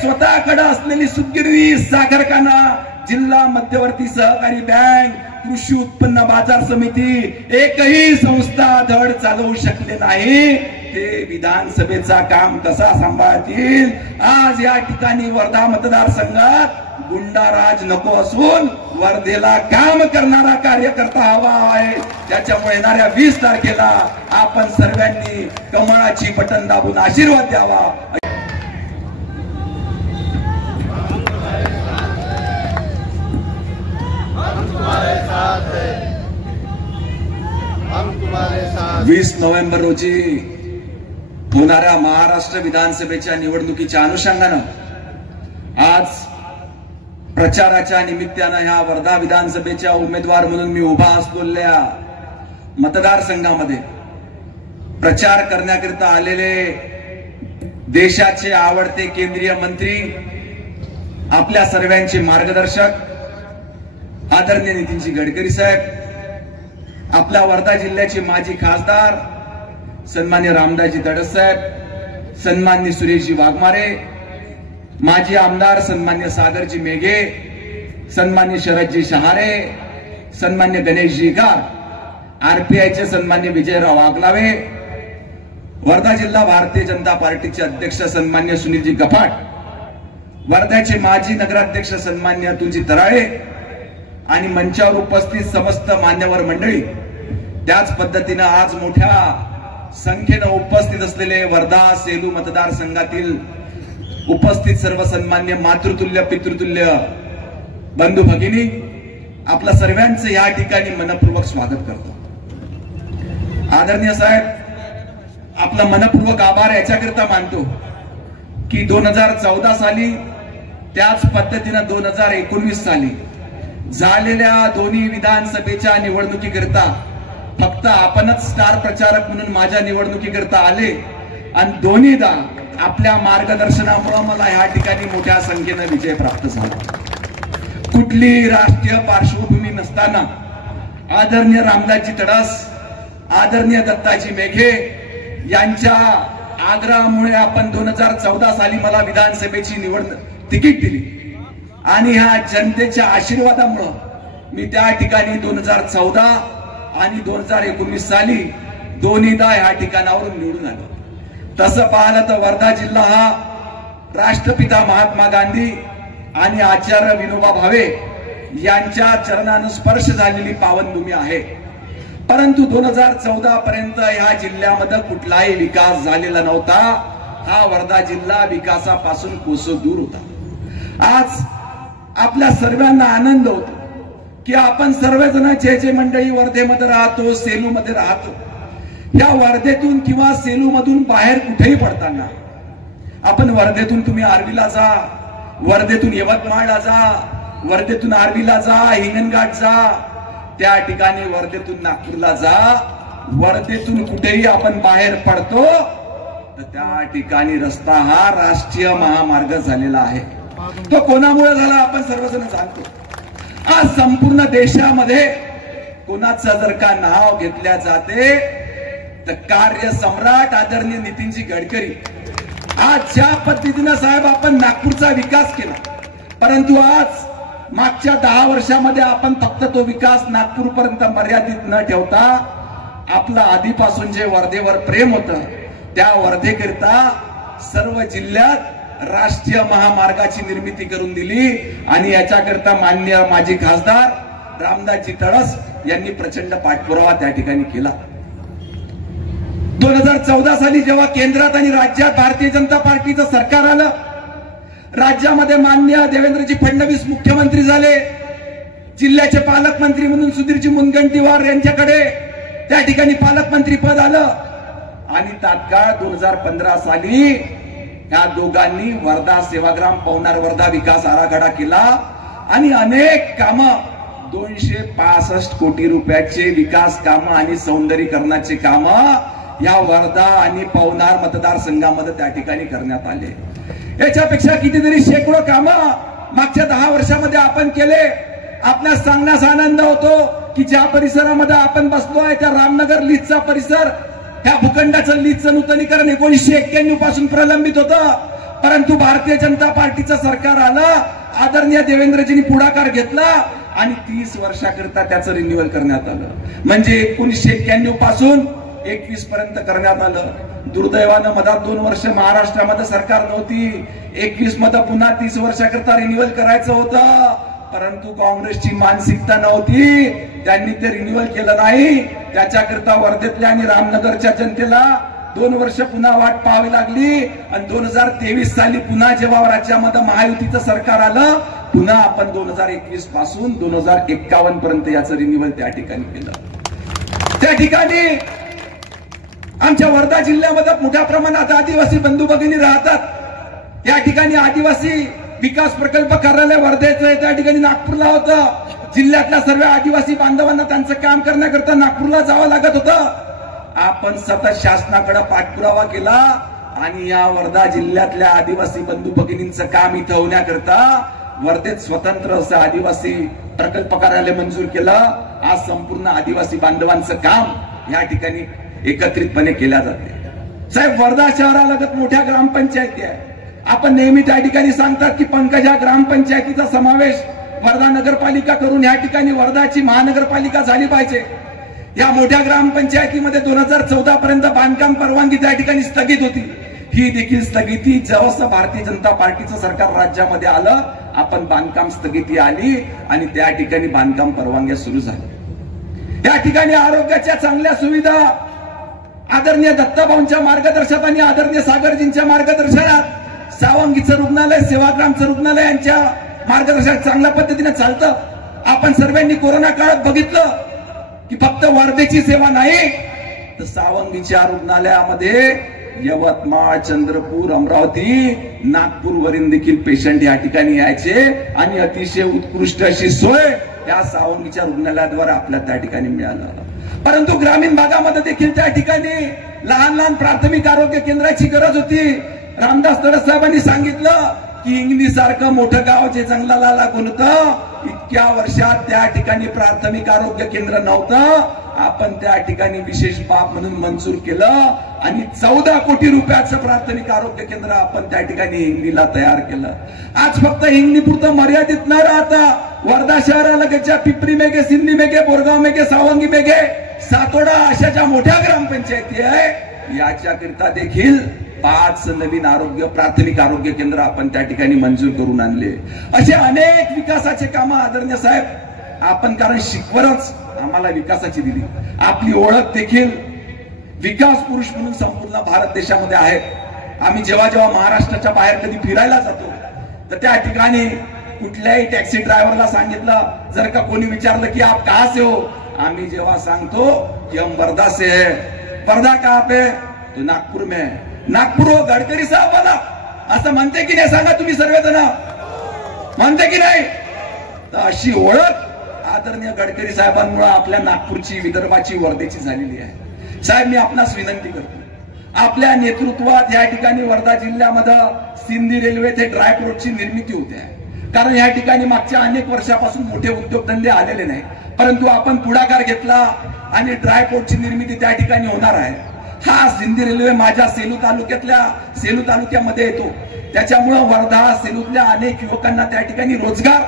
स्वतःकडे असलेली सुतगिरणी, साखर कारखाना, जिल्हा मध्यवर्ती सहकारी बँक, कृषी उत्पन्न बाजार समिती एकही संस्था धड चालवू शकले नाही. ते विधानसभेचा काम कसा सांभाळतील? आज या ठिकाणी वर्धा मतदारसंघात गुंडाराज नको असून वर्धेला काम करणारा कार्यकर्ता हवा आहे. त्याच्यामुळे येणाऱ्या 20 तारखेला आपण सर्वांनी कमळाची बटन दाबून आशीर्वाद द्यावा. साथ 20 नोव्हेंबर रोजी होणाऱ्या महाराष्ट्र विधानसभेच्या निवडणुकीच्या अनुषंगानं आज प्रचाराच्या निमित्तानं ह्या वर्धा विधानसभेच्या उमेदवार म्हणून मी उभा असलेल्या मतदारसंघामध्ये प्रचार करण्याकरिता आलेले देशाचे आवडते केंद्रीय मंत्री, आपल्या सर्वांचे मार्गदर्शक आदरणीय नितीनजी गडकरी साहेब, आपल्या वर्धा जिल्ह्याचे माजी खासदार सन्मान्य रामदासजी तडस साहेब, सन्मान्य सुरेशजी वाघमारे, माजी आमदार सन्मान्य सागरजी मेघे, सन्मान्य शरदजी शहारे, सन्मान्य गणेशजी गार, आरपीआयचे सन्मान्य विजयराव आगलावे, वर्धा जिल्हा भारतीय जनता पार्टीचे अध्यक्ष सन्मान्य सुनीलजी गफाट, वर्ध्याचे माजी नगराध्यक्ष सन्मान्य अतुलजी तराळे आणि मंचावर उपस्थित समस्त मान्यवर मंडळी, त्याच पद्धतीनं आज मोठ्या संख्येनं उपस्थित असलेले वर्धा सेलू मतदारसंघातील उपस्थित सर्व सन्मान्य मातृतुल्य पितृतुल्य बंधू भगिनी, आपल्या सर्वांचं या ठिकाणी मनपूर्वक स्वागत करतो. आदरणीय साहेब, आपला मनपूर्वक आभार याच्याकरता मानतो की 2014 साली त्याच पद्धतीनं 2019 साली झालेल्या दोन्ही विधानसभेच्या निवडणुकीकरता फक्त आपणच स्टार प्रचारक म्हणून माझ्या निवडणुकीकरता आले आणि दोन्हीदा आपल्या मार्गदर्शनामुळे मला या ठिकाणी मोठ्या संख्येने विजय प्राप्त झाला. कुठली राष्ट्रीय पार्श्वभूमी नसताना आदरणीय रामदासजी तडस, आदरणीय दत्ताजी मेघे यांच्या आग्रहामुळे आपण 2014 साली मला विधानसभेची तिकीट दिली आणि ह्या जनतेच्या आशीर्वादामुळे मी त्या ठिकाणी 2014 आणि 2019 साली दोन्हीदा ह्या ठिकाणावरून निवडून आलो. तसं पाहिलं तर वर्धा जिल्हा हा राष्ट्रपिता महात्मा गांधी आणि आचार्य विनोबा भावे यांच्या चरणानं स्पर्श झालेली पावनभूमी आहे. परंतु 2014 पर्यंत ह्या जिल्ह्यामध्ये कुठलाही विकास झालेला नव्हता. हा वर्धा जिल्हा विकासापासून कोसो दूर होता. आज आपल्या सर्वांना आनंद होतो की आपण सर्वजण जे मंडळी वर्धेमध्ये राहतो, सेलूमध्ये राहतो, या वर्धेतून किंवा सेलूमधून बाहेर कुठेही पडताना आपण वर्धेतून तुम्ही आर्वीला जा, वर्धेतून यवतमाळला जा, वर्धेतून आर्वीला जा, हिंगणघाट जा, त्या ठिकाणी वर्धेतून नागपूरला जा, वर्धेतून कुठेही आपण बाहेर पडतो तर त्या ठिकाणी रस्ता हा राष्ट्रीय महामार्ग झालेला आहे. तो कोणामुळे झाला आपण सर्वजण जाणतो. आज संपूर्ण देशामध्ये कोणाचं जर का नाव घेतल्या जाते तर कार्य सम्राट आदरणीय नितीनजी गडकरी. आज ज्या पद्धतीनं साहेब आपण नागपूरचा विकास केला, परंतु आज मागच्या 10 वर्षामध्ये आपण फक्त तो विकास नागपूरपर्यंत मर्यादित न ठेवता आपलं आधीपासून जे वर्धेवर प्रेम होतं त्या वर्धेकरिता सर्व जिल्ह्यात राष्ट्रीय महामार्गाची निर्मिती करून दिली आणि याच्याकरता माननीय माजी खासदार रामदासजी तडस यांनी प्रचंड पाठपुरावा त्या ठिकाणी केला. 2014 साली जेव्हा केंद्रात आणि राज्यात भारतीय जनता पार्टीचं सरकार आलं, राज्यामध्ये माननीय देवेंद्रजी फडणवीस मुख्यमंत्री झाले, जिल्ह्याचे पालकमंत्री म्हणून सुधीरजी मुनगंटीवार यांच्याकडे त्या ठिकाणी पालकमंत्री पद आलं आणि तात्काळ 2015 साली या दोघांनी वर्धा सेवाग्राम पवनार वर्धा विकास आराखडा केला आणि अनेक कामं 265 कोटी रुपयाचे विकास कामं आणि सौंदर्यीकरणाचे कामं या वर्धा आणि पवनार मतदारसंघामध्ये त्या ठिकाणी करण्यात आले. याच्यापेक्षा कितीतरी शेकडो कामं मागच्या 10 वर्षामध्ये आपण केले. आपल्या सांगण्यास आनंद होतो की ज्या परिसरामध्ये आपण बसलोय त्या रामनगर लीजचा परिसर, ह्या भूखंडाचं लीजचं नूतनीकरण 1991 पासून प्रलंबित होतं. परंतु भारतीय जनता पार्टीचं सरकार आलं, आदरणीय देवेंद्रजींनी पुढाकार घेतला आणि 30 वर्षाकरिता त्याचं रिन्युअल करण्यात आलं. म्हणजे 1991 पासून 21 पर्यंत करण्यात आलं. दुर्दैवानं मधात 2 वर्ष महाराष्ट्रामध्ये सरकार नव्हती. 21 मध्ये पुन्हा 30 वर्षाकरिता रिन्युअल करायचं होतं, परंतु काँग्रेसची मानसिकता नव्हती. त्यांनी ते रिन्युअल केलं नाही. त्याच्याकरिता वर्धेतल्या आणि रामनगरच्या जनतेला 2 वर्ष पुन्हा वाट पाहावी लागली. आणि 2023 साली पुन्हा जेव्हा राज्यामध्ये महायुतीचं सरकार आलं, पुन्हा आपण 2021 पासून 2051 पर्यंत याचं रिन्युअल त्या ठिकाणी केलं. त्या ठिकाणी आमच्या वर्धा जिल्ह्यामध्ये मोठ्या प्रमाणात आदिवासी बंधू भगिनी राहतात. या ठिकाणी आदिवासी विकास प्रकल्प कार्यालय वर्धेचं त्या ठिकाणी नागपूरला होतं. जिल्ह्यातल्या सर्व आदिवासी बांधवांना त्यांचं काम करण्याकरता नागपूरला जावं लागत होतं. आपण सतत शासनाकडे पाठपुरावा केला आणि या वर्धा जिल्ह्यातल्या आदिवासी बंधू भगिनींचं काम इथं होण्याकरता वर्धेत स्वतंत्र असं आदिवासी प्रकल्प कार्यालय मंजूर केलं. आज संपूर्ण आदिवासी बांधवांचं काम या ठिकाणी एकत्रितपणे केल्या जाते. साहेब, वर्धा शहरालगत मोठ्या ग्रामपंचायती आहे. आपण नेहमी त्या ठिकाणी सांगतात की पंकजा ग्रामपंचायतीचा समावेश वर्धा नगरपालिका करून या ठिकाणी वर्धाची महानगरपालिका झाली पाहिजे. या मोठ्या ग्रामपंचायतीमध्ये 2014 पर्यंत बांधकाम परवानगी त्या ठिकाणी स्थगित होती. ही देखील स्थगिती जवळचं भारतीय जनता पार्टीचं सरकार राज्यामध्ये आलं, आपण बांधकाम स्थगिती आली आणि त्या ठिकाणी बांधकाम परवानग्या सुरू झाल्या. या ठिकाणी आरोग्याच्या चांगल्या सुविधा आदरणीय दत्ताभाऊंच्या मार्गदर्शनात आणि आदरणीय सागरजींच्या मार्गदर्शनात सावंगीचं रुग्णालय, सेवाग्रामचं रुग्णालय यांच्या मार्गदर्शनात चांगल्या पद्धतीने चालतं. आपण सर्वांनी कोरोना काळात बघितलं की फक्त वर्धेची सेवा नाही तर सावंगीच्या रुग्णालयामध्ये यवतमाळ, चंद्रपूर, अमरावती, नागपूर वरून देखील पेशंट या ठिकाणी यायचे आणि अतिशय उत्कृष्ट अशी सोय या सावंगीच्या रुग्णालयाद्वारे आपल्याला त्या ठिकाणी मिळालं. परंतु ग्रामीण भागामध्ये देखील त्या ठिकाणी लहान लहान प्राथमिक आरोग्य केंद्राची गरज होती. रामदास तडस साहेबांनी सांगितलं की हिंगणी सारखं मोठं गाव जे जंगलाला लागून होतं, इतक्या वर्षात त्या ठिकाणी प्राथमिक आरोग्य केंद्र नव्हतं. आपण त्या ठिकाणी विशेष बाब म्हणून मंजूर केलं आणि 14 कोटी रुपयाचं प्राथमिक आरोग्य केंद्र आपण त्या ठिकाणी हिंगणीला तयार केलं. आज फक्त हिंगणी पुरतं मर्यादित न राहता वर्धा शहरालगतच्या पिंपरी मेघे, सिंधी मेघे, बोरगाव मेघे, सावंगी मेघे, सातोडा अशा ज्या मोठ्या ग्रामपंचायती आहे याच्याकरिता देखील 5 नवीन प्राथमिक आरोग्य केंद्र आपण त्या ठिकाणी मंजूर करून आणले. असे अनेक विकासाचे कामं आदरणीय साहेब आपण, कारण शिकवणच आम्हाला विकासाची दिली. आपली ओळख देखील विकास पुरुष म्हणून संपूर्ण भारत देशामध्ये आहे. आम्ही जेव्हा जेव्हा महाराष्ट्राच्या बाहेर कधी फिरायला जातो तर त्या ठिकाणी कुठल्याही टॅक्सी ड्रायव्हरला सांगितलं, जर का कोणी विचारलं की आप कहां से हो, आम्ही जेव्हा सांगतो की हम वर्धा से है. वर्धा कहां पे? तो नागपूर में. नागपूर हो गडकरी साहेब बना असं म्हणते की नाही? सांगा तुम्ही सर्वजण, म्हणते की नाही? तर अशी ओळख आदरणीय गडकरी साहेबांमुळे आपल्या नागपूरची, विदर्भाची, वर्धेची झालेली आहे. साहेब, मी आपणास विनंती करतो, आपल्या नेतृत्वात या ठिकाणी वर्धा जिल्ह्यामध्ये सिंधी रेल्वे ते ड्रायपोर्टची निर्मिती होते. कारण या ठिकाणी मागच्या अनेक वर्षापासून मोठे उद्योगधंदे आलेले नाही, परंतु आपण पुढाकार घेतला आणि ड्रायपोर्टची निर्मिती त्या ठिकाणी होणार आहे. हा सिंधी रेल्वे माझ्या सेलू तालुक्यामध्ये येतो. त्याच्यामुळे वर्धा, सेलूतल्या अनेक युवकांना त्या ठिकाणी रोजगार,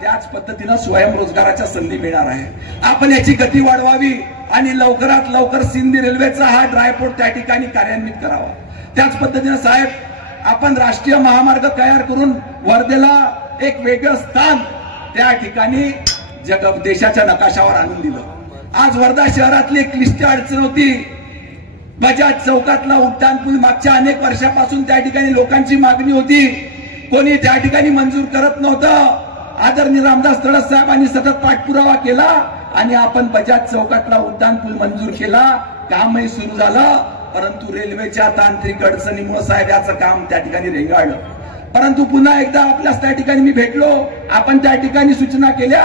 त्याच पद्धतीनं स्वयंरोजगाराच्या संधी मिळणार आहे. आपण याची गती वाढवावी आणि लवकरात लवकर सिंधी रेल्वेचा हा ड्रायपोर्ट त्या ठिकाणी कार्यान्वित करावा. त्याच पद्धतीनं साहेब आपण राष्ट्रीय महामार्ग तयार करून वर्धेला एक वेगळं स्थान त्या ठिकाणी देशाच्या नकाशावर आणून दिलं. आज वर्धा शहरातली एक क्लिष्ट अडचण होती, बजाज चौकातला उड्डाण पूल. मागच्या अनेक वर्षापासून त्या ठिकाणी लोकांची मागणी होती, कोणी त्या ठिकाणी मंजूर करत नव्हतं. आदरणीय रामदास तडस साहेबांनी सतत पाठपुरावा केला आणि आपण बजाज चौकातला उड्डाण पूल मंजूर केला. कामही सुरू झालं, परंतु रेल्वेच्या तांत्रिक अडचणीमुळे साहेब याचं काम त्या ठिकाणी रेंगाळलं. परंतु पुन्हा एकदा आपल्याच त्या ठिकाणी मी भेटलो, आपण त्या ठिकाणी सूचना केल्या,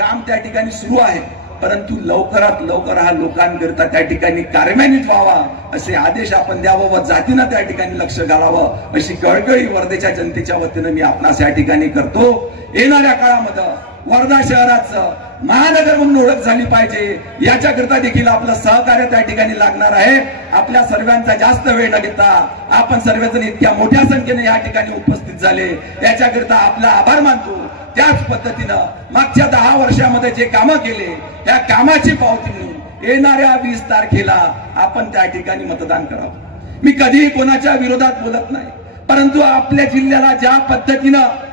काम त्या ठिकाणी सुरू आहे. परंतु लवकरात लवकर हा लोकांकरिता त्या ठिकाणी कार्यान्वित व्हावा असे आदेश आपण द्यावं व जातीनं त्या ठिकाणी लक्ष घालावं अशी कळकळी वर्धेच्या जनतेच्या वतीनं मी आपणास या ठिकाणी करतो। येणाऱ्या काळामध्ये वर्धा शहराचं महानगर म्हणून ओळख झाली पाहिजे, याच्याकरता देखील आपलं सहकार्य त्या ठिकाणी लागणार आहे। आपल्या सर्वांचा जास्त वेळ न घेता आपण सर्वजण इतक्या मोठ्या संख्येने या ठिकाणी उपस्थित झाले, याच्याकरता आपला आभार मानतो। त्याच पद्धतीनं मागच्या 10 वर्षामध्ये जे कामं केले त्या कामाची पावती म्हणून येणाऱ्या 20 तारखेला आपण त्या ठिकाणी मतदान करावं। मी कधीही कोणाच्या विरोधात बोलत नाही, परंतु आपल्या जिल्ह्याला ज्या पद्धतीनं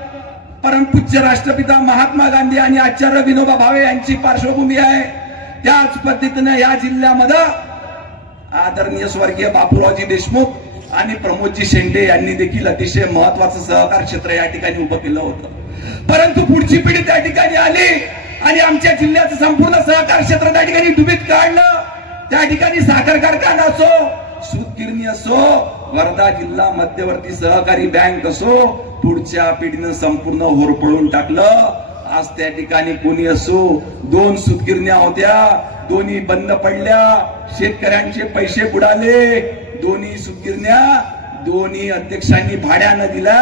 परमपूज्य राष्ट्रपिता महात्मा गांधी आणि आचार्य विनोबा भावे यांची पार्श्वभूमी आहे, त्याच पद्धतीने या जिल्ह्यामध्ये आदरणीय स्वर्गीय बापूरावजी देशमुख आणि प्रमोदजी शेंडे यांनी देखील अतिशय महत्वाचं सहकार क्षेत्र या ठिकाणी उभं केलं होतं। परंतु पुढची पिढी त्या ठिकाणी आली आणि आमच्या जिल्ह्याचं संपूर्ण सहकार क्षेत्र त्या ठिकाणी डुबीत काढलं। त्या ठिकाणी साखर कारखाना असो, सूतगिरणी असो, वर्धा जिल्हा मध्यवर्ती सहकारी बँक असो, पुढच्या पिढीनं संपूर्ण होरपळून टाकलं। आज त्या ठिकाणी कोणी असो, 2 सूतगिरण्या होत्या, दोन्ही बंद पडल्या, शेतकऱ्यांचे पैसे बुडाले। दोन्ही सूतगिरण्या दोन्ही अध्यक्षांनी भाड्यानं दिल्या,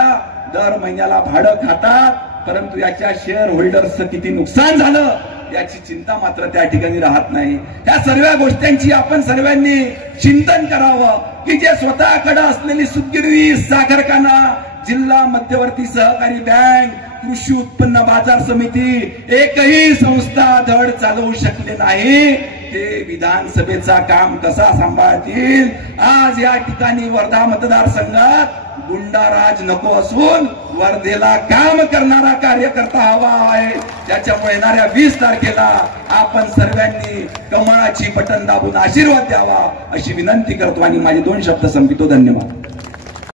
दर महिन्याला भाडं खातात, परंतु याच्या शेअर होल्डर्सचं किती नुकसान झालं याची चिंता मात्र त्या ठिकाणी राहत नाही। या सर्व गोष्टींची आपण सर्वांनी चिंतन करावं की जे स्वतःकडे असलेली सूतगिरणी, साखर कारखाना, जिल्हा मध्यवर्ती सहकारी बँक, कृषी उत्पन्न बाजार समिती एकही संस्था धड चालवू शकले नाही, ते विधानसभेचा काम कसा सांभाळतील। आज या ठिकाणी वर्धा मतदारसंघात गुंडाराज नको असून वर्धेला काम करणारा कार्यकर्ता हवा आहे। त्याच्यामुळे येणाऱ्या 20 तारखेला आपण सर्वांनी कमळाची बटन दाबून आशीर्वाद द्यावा अशी विनंती करतो आणि माझे 2 शब्द संपवितो। धन्यवाद।